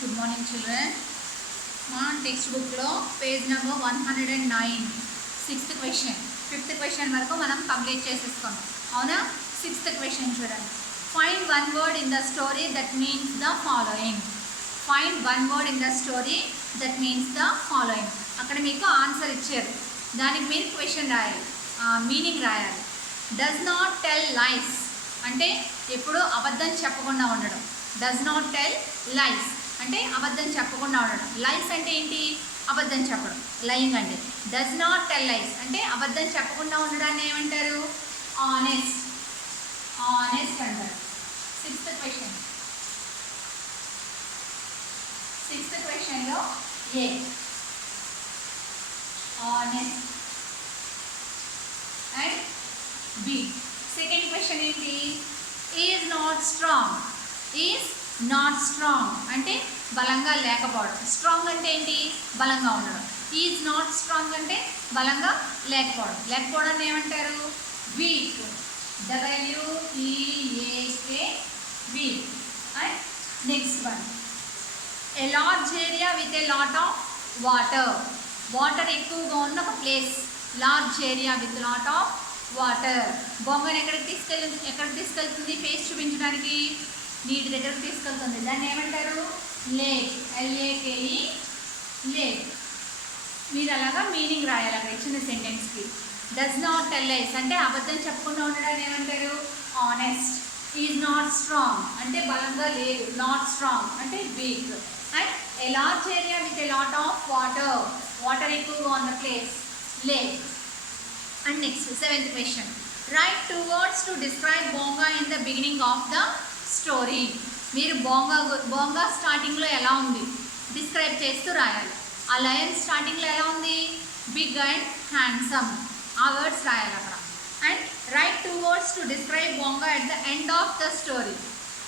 Good morning, children. My textbook lo page number 109, 6th question. 5th question వరకు మనం complete చేసేసుకున్నాం. అవునా? 6th question చూడండి. Find one word in the story that means the following. Find one word in the story that means the following. అక్కడ మీకు answer ఇచ్చారు. దానికి మీరు క్వశ్చన్ రాయాలి, మీనింగ్ రాయాలి. Does not tell lies అంటే ఎప్పుడు అబద్ధం చెప్పకుండా ఉండడం. Does not tell lies అంటే అబద్ధం చెప్పకుండా ఉండడం. లైస్ అంటే ఏంటి? అబద్ధం చెప్పడం, లయింగ్ అంటే. డస్ నాట్ టెల్ లైస్ అంటే అబద్ధం చెప్పకుండా ఉండడాన్ని ఏమంటారు? ఆనెస్ట్. ఆనెస్ట్ అంటారు. సిక్స్త్ క్వశ్చన్లో A honest and B. Second question ఏంటి? Is not strong. Is not strong అంటే బలంగా లేకపోవడం. స్ట్రాంగ్ అంటే ఏంటి? బలంగా ఉండడం. ఈజ్ నాట్ స్ట్రాంగ్ అంటే బలంగా లేకపోవడం. లేకపోవడాన్ని ఏమంటారు? Weak. WEAK weak. And next one, a large area with a lot of water. Water ఎక్కువగా ఉన్న ఒక place. Large area with lot of water. బొంగను ఎక్కడికి తీసుకెళ్తుంది? ఫేస్ చూపించడానికి నీటి దగ్గరకు తీసుకెళ్తుంది. దాన్ని ఏమంటారు? లేక్. LAKE lake. మీరు అలాగా మీనింగ్ రాయాలి అక్కడ ఇచ్చిన సెంటెన్స్కి. డస్ నాట్ టెల్ లైస్ అంటే అబద్ధం చెప్పకుండా ఉండడాన్ని ఏమంటారు? ఆనెస్ట్. ఈజ్ నాట్ స్ట్రాంగ్ అంటే బలంగా లేదు. నాట్ స్ట్రాంగ్ అంటే weak. And a large area with a lot of water. Water ఎక్కువగా ఉన్న place lake. And next seventh question, write 2 words to describe Bonga in the beginning of the story. మీరు Bonga స్టార్టింగ్లో ఎలా ఉంది describe చేస్తూ రాయాలి. ఆ లయన్ స్టార్టింగ్లో ఎలా ఉంది? Big and handsome. ఆ వర్డ్స్ రాయాలి అక్కడ. And write 2 words to describe Bonga at the end of the story.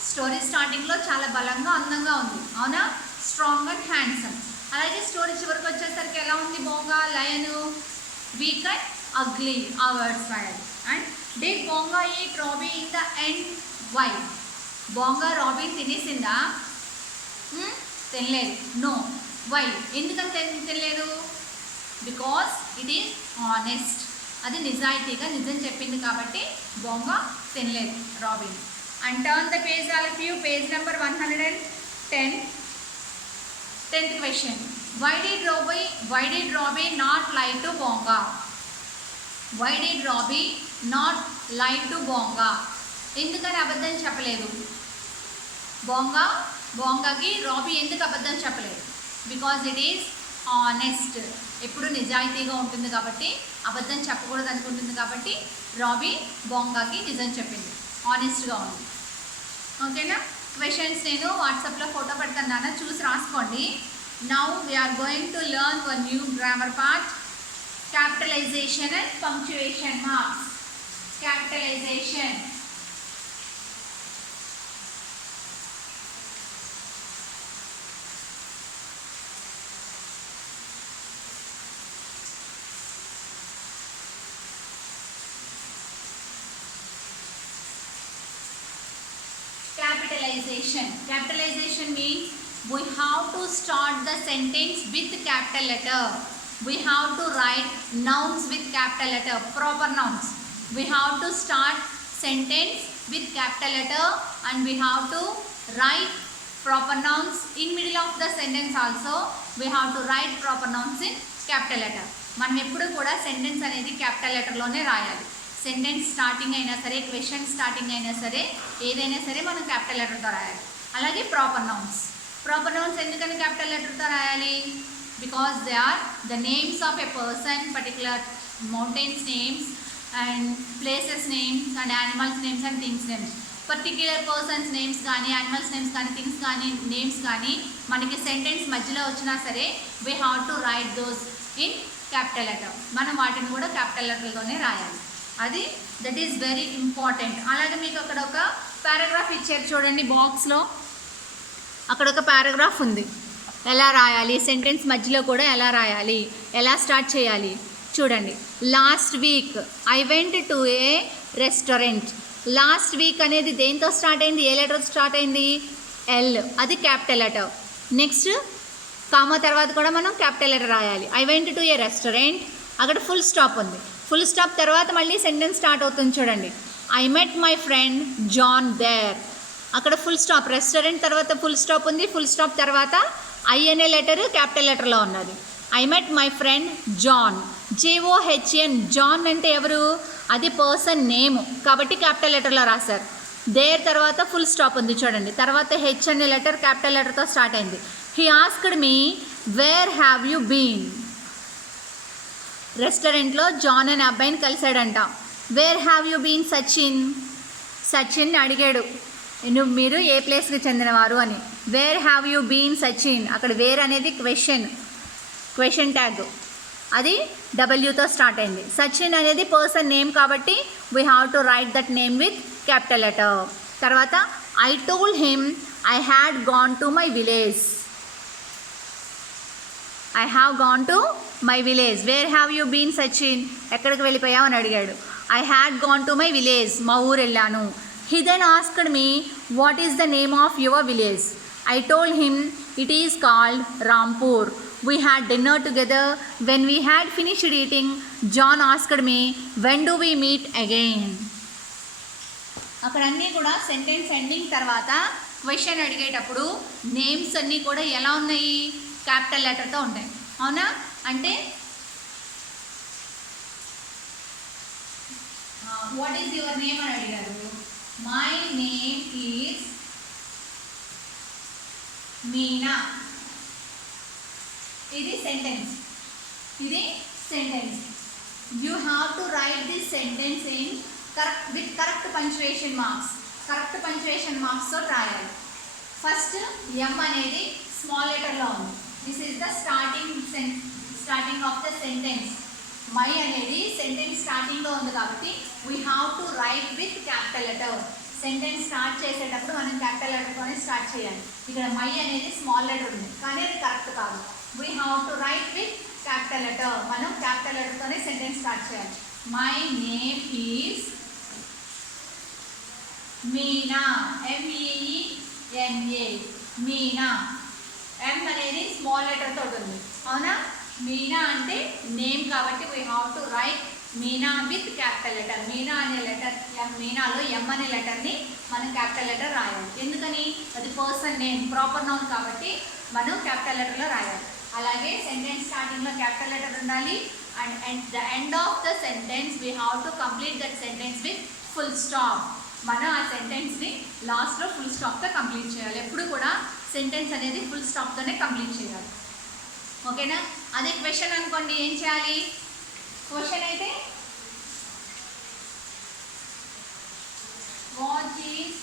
Story స్టార్టింగ్లో చాలా బలంగా అందంగా ఉంది, అవునా? Strong and handsome. అలాగే స్టోరీ చివరికి వచ్చేసరికి ఎలా ఉంది Bonga? Lion weak and ugly. ఆ వర్డ్స్ రాయాలి. And did Bonga eat Robbie in the end? Why? Bonga రాబీని తినేసిందా? తినలేదు. నో. వై? ఎందుకని తినలేదు? Because it is honest. అది నిజాయితీగా నిజం చెప్పింది కాబట్టి బోంగా తినలేదు రాబీని. And turn the page all of you. Page number 110. 10th question, why did Robbie not lie to Bonga? Why did Robbie not lie to Bonga? ఎందుకని అబద్ధం చెప్పలేదు? బోంగాకి రాబీ ఎందుకు అబద్ధం చెప్పలేదు? Because it is honest. ఎప్పుడు నిజాయితీగా ఉంటుంది కాబట్టి, అబద్ధం చెప్పకూడదు అనుకుంటుంది కాబట్టి రాబీ బోంగాకి నిజం చెప్పింది. ఆనెస్ట్గా ఉంది. ఓకేనా? క్వశ్చన్స్ నేను వాట్సాప్లో ఫోటో పెడతాను, చూసి రాసుకోండి. Now we are going to learn one new grammar part, capitalization and punctuation marks. Capitalization. Capitalization means we have to start the sentence with capital letter. We have to write nouns with capital letter, proper nouns. We have to start sentence with capital letter and we have to write proper nouns in middle of the sentence also. We have to write proper nouns in capital letter. మనం ఎప్పుడు కూడా sentence అనేది capital లెటర్లోనే రాయాలి. Sentence starting అయినా సరే, question starting అయినా సరే, ఏదైనా సరే మనం క్యాపిటల్ లెటర్తో రాయాలి. అలాగే ప్రాపర్ నౌన్స్. ప్రాపర్ నౌన్స్ ఎందుకని క్యాపిటల్ లెటర్తో రాయాలి? Because they are the names of a person, particular mountains names and places names and animals names and things names. Particular persons names కానీ, యానిమల్స్ నేమ్స్ కానీ, things కానీ, names కానీ మనకి sentence మధ్యలో వచ్చినా సరే we have to write those in capital letter. మనం వాటిని కూడా క్యాపిటల్ లెటర్తోనే రాయాలి. అది దట్ ఈస్ వెరీ ఇంపార్టెంట్. అలాగే మీకు అక్కడ ఒక పారాగ్రాఫ్ ఇచ్చారు చూడండి బాక్స్లో. అక్కడ ఒక పారాగ్రాఫ్ ఉంది. ఎలా రాయాలి, సెంటెన్స్ మధ్యలో కూడా ఎలా రాయాలి, ఎలా స్టార్ట్ చేయాలి చూడండి. Last week I went to a restaurant. Last week అనేది దేంతో స్టార్ట్ అయింది? ఏ లెటర్ స్టార్ట్ అయింది? ఎల్. అది క్యాపిటల్ లెటర్. నెక్స్ట్ కామా తర్వాత కూడా మనం క్యాపిటల్ లెటర్ రాయాలి. I went to a restaurant, అక్కడ ఫుల్ స్టాప్ ఉంది. ఫుల్ స్టాప్ తర్వాత మళ్ళీ సెంటెన్స్ స్టార్ట్ అవుతుంది చూడండి. I met my friend John there, అక్కడ ఫుల్ స్టాప్. రెస్టారెంట్ తర్వాత ఫుల్ స్టాప్ ఉంది. ఫుల్ స్టాప్ తర్వాత ఐ అనే లెటర్ క్యాపిటల్ లెటర్లో ఉన్నది. I met my friend John, JOHN, John అంటే ఎవరు? అది పర్సన్ నేమ్ కాబట్టి క్యాపిటల్ లెటర్లో రాశారు. దేర్ తర్వాత ఫుల్ స్టాప్ ఉంది చూడండి. తర్వాత హెచ్ అనే లెటర్ క్యాపిటల్ లెటర్తో స్టార్ట్ అయింది. He asked me where have you been, రెస్టారెంట్లో జాన్ అనే అబ్బాయిని కలిశాడంట. Where have you been Sachin, Sachin అడిగాడు మీరు ఏ ప్లేస్కి చెందినవారు అని. Where have you been Sachin, అక్కడ వేర్ అనేది క్వశ్చన్ ట్యాగ్, అది డబ్ల్యూతో స్టార్ట్ అయింది. సచిన్ అనేది పర్సన్ నేమ్ కాబట్టి we have to write that name with capital letter. తర్వాత I told him I had gone to my village, I have gone to my village. Where have you been Sachin, ఎక్కడికి వెళ్ళిపోయావు అని అడిగాడు. I had gone to my village, మా ఊరు వెళ్ళాను. He then asked me what is the name of your village. I told him it is called Rampur. We had dinner together. When we had finished eating, John asked me, when do we meet again? అక్కడ అన్నీ కూడా sentence ending తర్వాత question అడిగేటప్పుడు names అన్నీ కూడా ఎలా ఉన్నాయి? Capital లెటర్తో ఉంటాయి. అవునా? అంటే వాట్ ఈజ్ యువర్ నేమ్ అని అడిగారు. My name is Meena. ఇది సెంటెన్స్, ఇది sentence. You have to write this sentence in correct punctuation marks. Correct punctuation మార్క్స్తో రాయాలి. ఫస్ట్ ఎం అనేది స్మాల్ లెటర్లో ఉంది. This is the starting of the sentence. My అనేది సెంటెన్స్ స్టార్టింగ్లో ఉంది కాబట్టి we have to write with capital letter. Sentence start చేసేటప్పుడు మనం క్యాపిటల్ లెటర్తోనే స్టార్ట్ చేయాలి. ఇక్కడ మై అనేది స్మాల్ లెటర్ ఉంది కానీ అది కరెక్ట్ కాదు. We have to write with capital letter. మనం capital letter తోనే సెంటెన్స్ స్టార్ట్ చేయాలి. My name is Meena, MEENA, Meena. M అనేది స్మాల్ లెటర్ తోటి ఉంది. అవునా? మీనా అంటే నేమ్ కాబట్టి we have to write Meena with capital letter. Meena అనే లెటర్, మీనాలో M అనే లెటర్ని మనం క్యాపిటల్ లెటర్ రాయాలి. ఎందుకని? అది పర్సన్ నేమ్, ప్రాపర్ నౌన్ కాబట్టి మనం క్యాపిటల్ లెటర్లో రాయాలి. అలాగే సెంటెన్స్ స్టార్టింగ్లో క్యాపిటల్ లెటర్ ఉండాలి. And the end of the sentence we have to complete that sentence with full stop. మనం ఆ సెంటెన్స్ని లాస్ట్లో ఫుల్ స్టాప్తో కంప్లీట్ చేయాలి. ఎప్పుడు కూడా సెంటెన్స్ అనేది ఫుల్ స్టాప్తోనే కంప్లీట్ చేయాలి. ఓకేనా? అదే క్వశ్చన్ అనుకోండి, ఏం చేయాలి? క్వశ్చన్ అయితే what is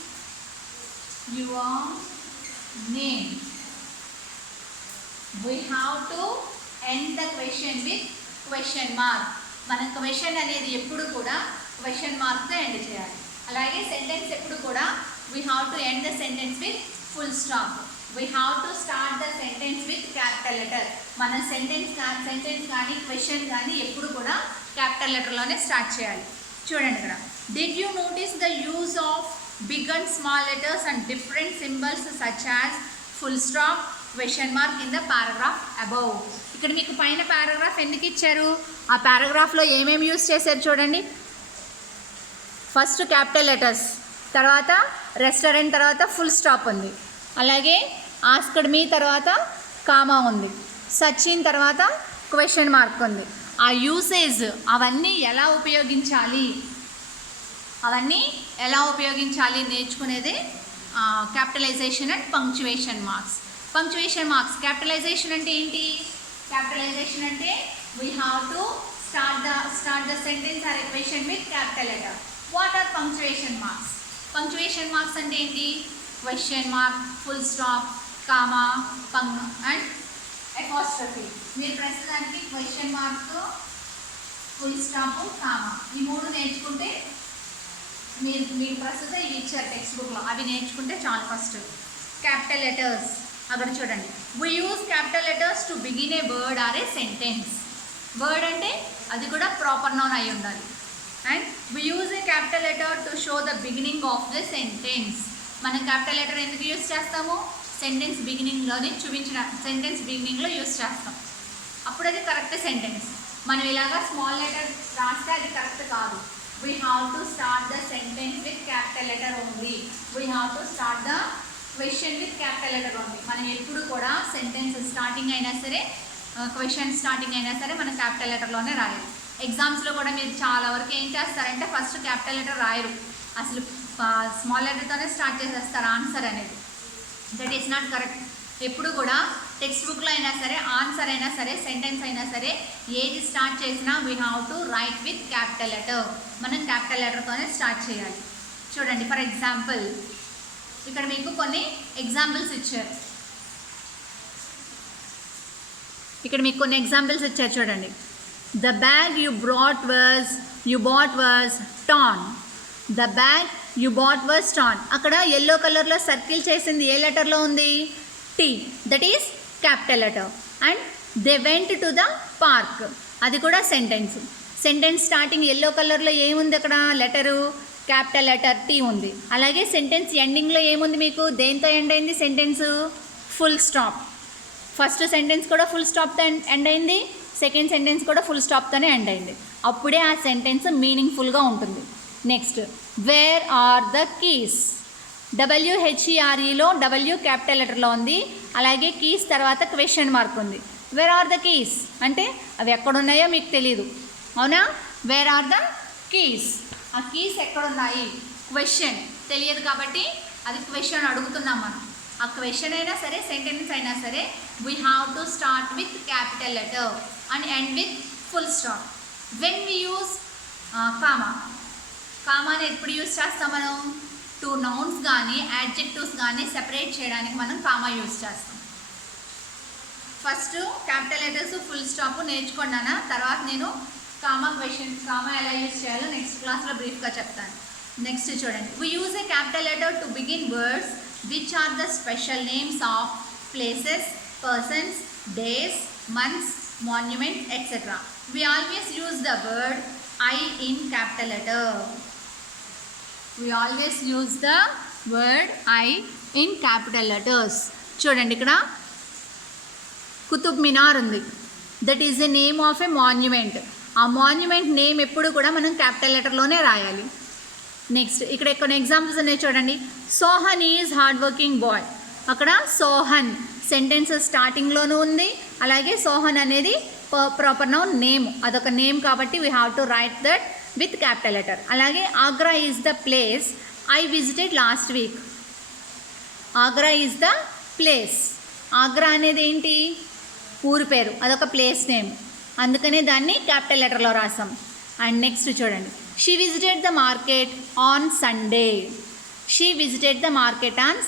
your name. We have to end the question with question mark. మనం క్వశ్చన్ అనేది ఎప్పుడు కూడా క్వశ్చన్ మార్క్తో ఎండ్ చేయాలి. అలాగే సెంటెన్స్ ఎప్పుడు కూడా we have to end the sentence with full stop. We have to start the sentence with capital letter. మన sentence కానీ క్వశ్చన్ కానీ ఎప్పుడు కూడా క్యాపిటల్ లెటర్లోనే స్టార్ట్ చేయాలి. చూడండి ఇక్కడ. Did you notice the use of big and small letters and different symbols such as full stop, question mark in the paragraph above. ఇక్కడ మీకు పైన పారాగ్రాఫ్ ఎందుకు ఇచ్చారు? ఆ పారాగ్రాఫ్లో ఏమేమి యూజ్ చేశారు చూడండి. ఫస్ట్ క్యాపిటల్ లెటర్స్, తర్వాత రెస్టారెంట్ తర్వాత ఫుల్ స్టాప్ ఉంది. అలాగే ఆస్క్డ్ మీ తర్వాత కామా ఉంది. సచిన్ తర్వాత క్వశ్చన్ మార్క్ ఉంది. ఆ యూసేజ్ అవన్నీ ఎలా ఉపయోగించాలి నేర్చుకునేదే capitalization and punctuation marks. Punctuation marks, capitalization అంటే ఏంటి? క్యాపిటలైజేషన్ అంటే we have to start the sentence or equation with capital letter. What are punctuation marks? Punctuation marks అంటే ఏంటి? Question mark, full stop, comma, and apostrophe. మీరు ప్రస్తుతానికి question mark, full stop, comma ఈ మూడు నేర్చుకుంటే మీరు ప్రస్తుతం ఇవి ఇచ్చారు టెక్స్ట్ బుక్లో, అవి నేర్చుకుంటే చాలు. ఫస్ట్ క్యాపిటల్ లెటర్స్ అక్కడ చూడండి. We use capital letters to begin A word or A sentence. Word అంటే అది కూడా ప్రాపర్ నౌన్ అయి ఉండాలి. And we use a capital letter to show the beginning of the sentence. మనం క్యాపిటల్ లెటర్ ఎందుకు use చేస్తాము? సెంటెన్స్ బిగినింగ్లోని చూపించిన sentence బిగినింగ్లో యూజ్ చేస్తాం, అప్పుడు అది కరెక్ట్ సెంటెన్స్. మనం ఇలాగా స్మాల్ లెటర్ రాస్తే అది కరెక్ట్ కాదు. We have to start the sentence with capital letter only. We have to start the question with capital letter only. మనం ఎప్పుడు కూడా సెంటెన్స్ స్టార్టింగ్ అయినా సరే, క్వశ్చన్ స్టార్టింగ్ అయినా సరే మనం క్యాపిటల్ లెటర్లోనే రాయాలి. ఎగ్జామ్స్లో కూడా మీరు చాలా వరకు ఏం చేస్తారంటే ఫస్ట్ క్యాపిటల్ లెటర్ రాయరు, అసలు స్మాల్ లెటర్తోనే స్టార్ట్ చేసేస్తారు ఆన్సర్ అనేది. That is not correct. ఎప్పుడు కూడా టెక్స్ట్ బుక్లో అయినా సరే, ఆన్సర్ అయినా సరే, సెంటెన్స్ అయినా సరే, ఏది స్టార్ట్ చేసినా we have to write with capital letter. మనం క్యాపిటల్ లెటర్తోనే స్టార్ట్ చేయాలి. చూడండి, ఫర్ ఎగ్జాంపుల్ ఇక్కడ మీకు కొన్ని ఎగ్జాంపుల్స్ ఇచ్చారు. చూడండి. The bag you bought was torn. The bag you bought was torn. అక్కడ ఎల్లో కలర్లో సర్కిల్ చేసింది ఏ లెటర్లో ఉంది? T. That is capital letter. And they went to the park, అది కూడా సెంటెన్స్. సెంటెన్స్ స్టార్టింగ్ ఎల్లో కలర్లో ఏముంది? అక్కడ లెటరు క్యాపిటల్ లెటర్ టీ ఉంది. అలాగే సెంటెన్స్ ఎండింగ్లో ఏముంది మీకు? దేంతో ఎండ్ అయింది sentence? Full stop. First sentence కూడా ఫుల్ స్టాప్తో ఎండ్ అయింది, సెకండ్ సెంటెన్స్ కూడా ఫుల్ స్టాప్తోనే ఎండ్ అయింది. అప్పుడే ఆ సెంటెన్స్ మీనింగ్ఫుల్గా ఉంటుంది. Next, where are the keys? WHEREలో W క్యాపిటల్ లెటర్లో ఉంది, అలాగే కీస్ తర్వాత క్వశ్చన్ మార్క్ ఉంది. వేర్ ఆర్ ద కీస్ అంటే అవి ఎక్కడున్నాయో మీకు తెలియదు, అవునా? వేర్ ఆర్ ద కీస్, ఆ కీస్ ఎక్కడున్నాయి? క్వశ్చన్ తెలియదు కాబట్టి అది క్వశ్చన్ అడుగుతున్నాం మనం. ఆ క్వశ్చన్ అయినా సరే, సెంటెన్స్ అయినా సరే, we have to start with capital letter and end with full stop. When we use కామాని ఎప్పుడు యూజ్ చేస్తాం మనం? టూ నౌన్స్ కానీ యాడ్జెక్టివ్స్ కానీ సెపరేట్ చేయడానికి మనం కామా యూజ్ చేస్తాం. First capital letters full stop నేర్చుకున్నానా, తర్వాత నేను కామా ఎలా యూజ్ చేయాలో నెక్స్ట్ క్లాస్లో బ్రీఫ్గా చెప్తాను. నెక్స్ట్ చూడండి, we use a capital letter to begin words which are the special names of places, persons, days, months, monument, etc. We always use the word I in capital letter. చూడండి, ఇక్కడ కుతుబ్ మినార్ ఉంది. That is the name of A monument. ఆ monument name ఎప్పుడు కూడా మనం capital లెటర్లోనే రాయాలి. Next, ఇక్కడ కొన్ని ఎగ్జాంపుల్స్ ఉన్నాయి చూడండి. Sohan is hard working boy. అక్కడ సోహన్ సెంటెన్స్ స్టార్టింగ్లోనూ ఉంది, అలాగే సోహన్ అనేది ప్రాపర్ నౌన్ నేమ్, అదొక నేమ్ కాబట్టి we have to write that with capital letter. అలాగే Agra is the place I visited last week. Agra is the place. Agra అనేది ఏంటి? ఊరి పేరు, అదొక ప్లేస్ నేమ్, అందుకనే దాన్ని క్యాపిటల్ లెటర్లో రాసాం. అండ్ నెక్స్ట్ చూడండి, she visited the market on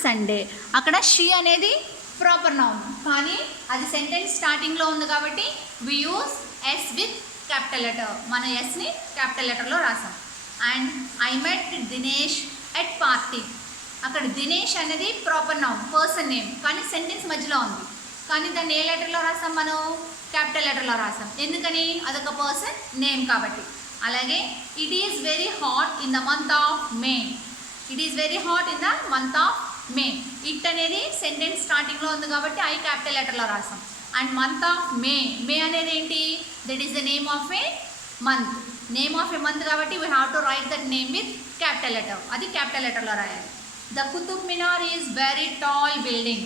Sunday. అక్కడ షీ అనేది ప్రాపర్ నౌన్, కానీ అది సెంటెన్స్ స్టార్టింగ్లో ఉంది కాబట్టి we use S with capital letter. మన ఎస్ని క్యాపిటల్ లెటర్లో రాసాం. And I met Dinesh at party. అక్కడ దినేష్ అనేది ప్రాపర్ నౌన్, పర్సన్ నేమ్, కానీ సెంటెన్స్ మధ్యలో ఉంది, కానీ దాన్ని ఏ లెటర్లో రాసాం మనం? క్యాపిటల్ లెటర్లో రాసాం. ఎందుకని? అదొక పర్సన్ నేమ్ కాబట్టి. అలాగే it is very hot in the month of May. It అనేది సెంటెన్స్ స్టార్టింగ్లో ఉంది కాబట్టి ఐ క్యాపిటల్ లెటర్లో రాసాం. అండ్ మంత్ ఆఫ్ మే అనేది ఏంటి? That is the name of a month కాబట్టి we have to write that name with capital letter, అది క్యాపిటల్ లెటర్లో రాయాలి. The Qutub Minar is very tall building.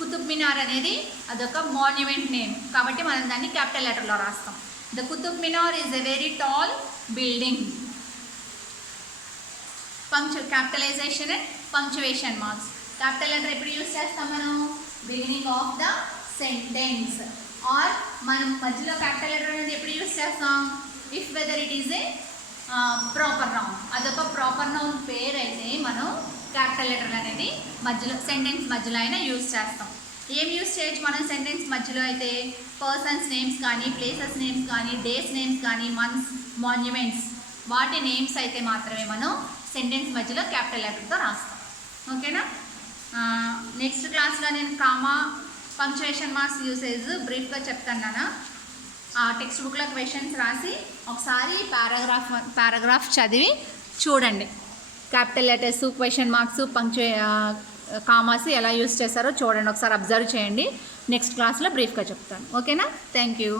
Qutub Minar అనేది అదొక మాన్యుమెంట్ నేమ్ కాబట్టి మనం దాన్ని క్యాపిటల్ లెటర్లో రాస్తాం. The Qutub Minar is a very tall building. Capitalization and punctuation marks. Capital letter ఎప్పుడు యూజ్ చేస్తాం మనం? Beginning of the sentence. Or మనం మధ్యలో క్యాపిటల్ లెటర్ అనేది ఎప్పుడు యూజ్ చేస్తాం? If whether it is a proper noun, అదొక ప్రాపర్ నౌన్ పేరు అయితే మనం క్యాపిటల్ లెటర్ అనేది మధ్యలో సెంటెన్స్ మధ్యలో అయినా యూజ్ చేస్తాం. ఏం యూజ్ చేయొచ్చు మనం సెంటెన్స్ మధ్యలో అయితే? పర్సన్స్ నేమ్స్ కానీ, ప్లేసెస్ నేమ్స్ కానీ, డేస్ నేమ్స్ కానీ, మంత్స్, మాన్యుమెంట్స్, వాటి నేమ్స్ అయితే మాత్రమే మనం సెంటెన్స్ మధ్యలో క్యాపిటల్ లెటర్తో రాస్తాం. ఓకేనా? నెక్స్ట్ క్లాస్లో నేను కామా, పంక్చుయేషన్ మార్క్స్ యూసేజ్ బ్రీఫ్గా చెప్తాను. ఆ టెక్స్ట్ బుక్లో క్వశ్చన్స్ రాసి ఒకసారి పారాగ్రాఫ్ చదివి చూడండి. Capital letters, question marks, commas ఎలా యూస్ చేస్తారో చూడండి, ఒకసారి అబ్జర్వ్ చేయండి. నెక్స్ట్ క్లాస్లో బ్రీఫ్గా చెప్తాను. ఓకేనా? Thank you.